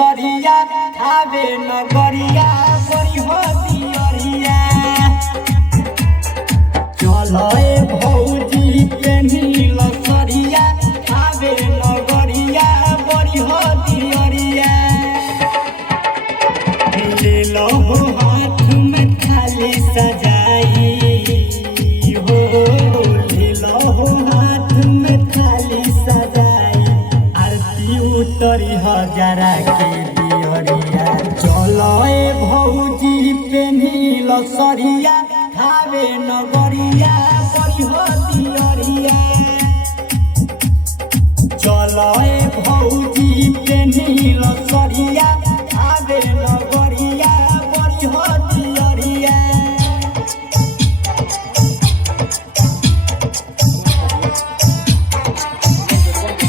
लसरिया खावे नगरिया बड़ी हो दियरिया चलो भौजी पेनी लसरिया खावे नगरिया बड़ी हो दियरिया ले लो हाथ में थाली सजाई हो ले लो हाथ में थाली सजाई आरती उतरी हजारा के दियरिया चलो भौजी पेनी लसरिया खावे नगरिया बड़ी हो दियरिया चलो भौजी पेनी लसरिया